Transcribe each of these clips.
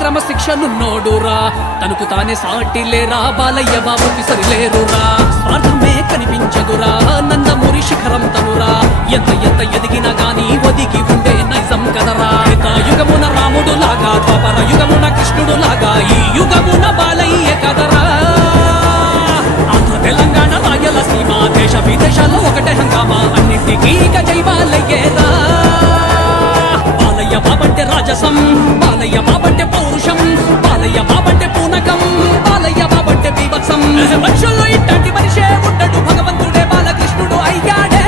క్రమశిక్షనున్నోడురా తనకు తానే సాటి లేరా బాలయ్య బాబుకి సరిలేరురా స్వార్థమే కనిపించదురా నందమూరి శిఖరం తనురా ఎంత ఎంత ఎదిగినా గాని ఒదిగి ఉండే నైజం కదరా యుగమున రాముడు లాగా ద్వాపర యుగమున కృష్ణుడు లాగా ఈ యుగమున బాలయ్య కదరా ఆంధ్ర తెలంగాణ రాయలసీమ దేశ విదేశాల్లో ఒకటే హంగామా అన్నింటికీ జై బాలయ్యేరా బాలయ్య బాబంటే రాజసం బాలయ్య బాబంటే పౌరుషం బాలయ్య బాబంటే పూనకం బాలయ్య బాబంటే బీభత్సం మనుషుల్లో ఇట్లాంటి మనిషే ఉండడు భగవంతుడే బాలకృష్ణుడు అయ్యాడే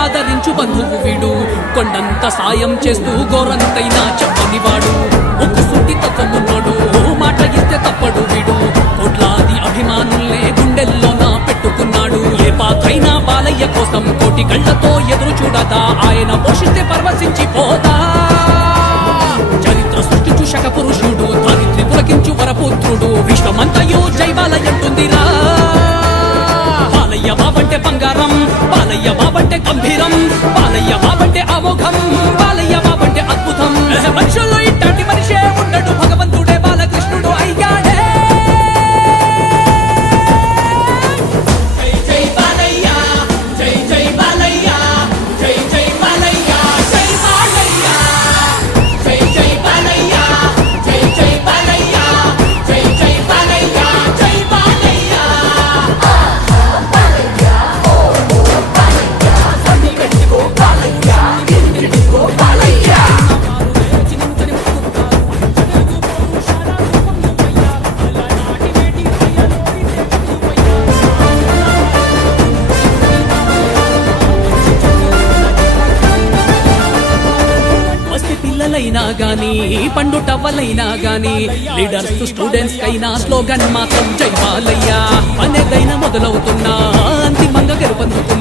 ఆదరించు బంధువు వీడు కొండంత సాయం చేస్తూ గోరంతైనా చెప్పనివాడు ఒక సుట్టి తప్పమున్నాడు మాట ఇస్తే తప్పడు వీడు కోట్లాది అభిమానుల్నే గుండెల్లోన పెట్టుకున్నాడు ఏ పాత్రైనా బాలయ్య కోసం కోటి కళ్ళతో ఎదురు చూడదా ఆయన పోషిస్తే పరవశించిపోతా చరిత్ర సృష్టించు శక పురుషుడు దారిద్ర్య పులకించు వరపుత్రుడు విశ్వమంతయు జై బాలయ్య అంటుందిరా బాలయ్య బాబంటే బంగారం బాలయ్య బాబంటే గంభీరం బాలయ్య బాబంటే అమోఘం బాలయ్య బాబంటే అద్భుతం మనుషుల్లో ఇట్లాంటి మనిషే ఉండడు భగవంతుడే బాలకృష్ణుడు అయ్యాడే జై జై బాలయ్య జై జై బాలయ్య జై జై బాలయ్య జై బాలయ్య జై జై బాలయ్య జై జై బాలయ్య జై జై బాలయ్య జై బాలయ్య పిల్లలైనా గాని పండు టవ్వలైనా గాని లీడర్స్ స్టూడెంట్స్ కైనా స్లోగన్ మాత్రం జై బాలయ్య అనేదైనా మొదలవుతున్నా అంతిమంగా గెలుపొందుతున్నా